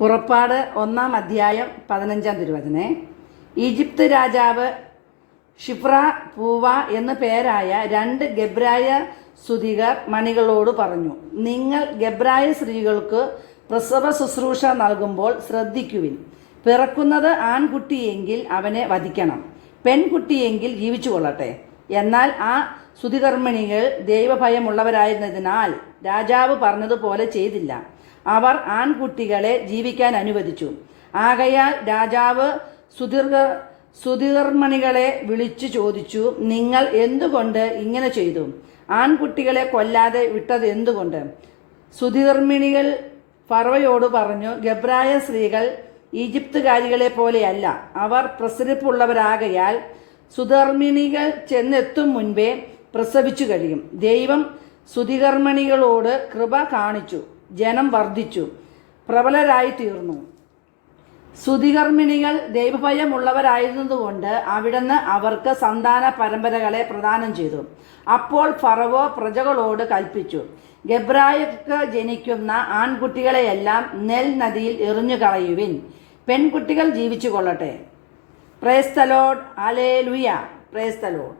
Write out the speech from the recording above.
പുറപ്പാട് 1-ാം അധ്യായം 15-ാം തിരുവചനം. ഈജിപ്ത് രാജാവ് ഷിഫ്ര പൂവ എന്നു പേരായ 2 ഗെബ്രായ സുതികർ മണികളോട് പറഞ്ഞു, നിങ്ങൾ ഗെബ്രായ സ്ത്രീകൾക്ക് പ്രസവ ശുശ്രൂഷ നൽകുമ്പോൾ ശ്രദ്ധിക്കുവിൻ. പിറക്കുന്നത് ആൺകുട്ടിയെങ്കിൽ അവനെ വധിക്കണം, പെൺകുട്ടിയെങ്കിൽ ജീവിച്ചു കൊള്ളട്ടെ. എന്നാൽ ആ സുതികർമ്മിണികൾ ദൈവഭയമുള്ളവരായിരുന്നതിനാൽ രാജാവ് പറഞ്ഞതുപോലെ ചെയ്തില്ല. അവർ ആൺകുട്ടികളെ ജീവിക്കാൻ അനുവദിച്ചു. ആകയാൽ രാജാവ് സുതികർമ്മിണികളെ വിളിച്ചു ചോദിച്ചു, നിങ്ങൾ എന്തുകൊണ്ട് ഇങ്ങനെ ചെയ്തു? ആൺകുട്ടികളെ കൊല്ലാതെ വിട്ടത് എന്തുകൊണ്ട്? സുതികർമ്മിണികൾ ഫറവയോട് പറഞ്ഞു, ഗെബ്രായ സ്ത്രീകൾ ഈജിപ്തുകാരികളെ പോലെയല്ല. അവർ പ്രസരിപ്പുള്ളവരാകയാൽ സുധർമ്മിണികൾ ചെന്നെത്തും മുൻപേ പ്രസവിച്ചു കഴിയും. ദൈവം സുതികർമ്മിണികളോട് കൃപ കാണിച്ചു. ജനം വർദ്ധിച്ചു, പ്രബലരായി തീർന്നു. സുതികർമ്മിണികൾ ദൈവഭയമുള്ളവരായിരുന്നതുകൊണ്ട് അവിടുന്ന് അവർക്ക് സന്താന പരമ്പരകളെ പ്രദാനം ചെയ്തു. അപ്പോൾ ഫറവോ പ്രജകളോട് കൽപ്പിച്ചു, ഗെബ്രായർക്ക് ജനിക്കുന്ന ആൺകുട്ടികളെയെല്ലാം നെൽ നദിയിൽ എറിഞ്ഞു കളയുവിൻ, പെൺകുട്ടികൾ ജീവിച്ചു കൊള്ളട്ടെ. Praise the Lord. Hallelujah. Praise the Lord.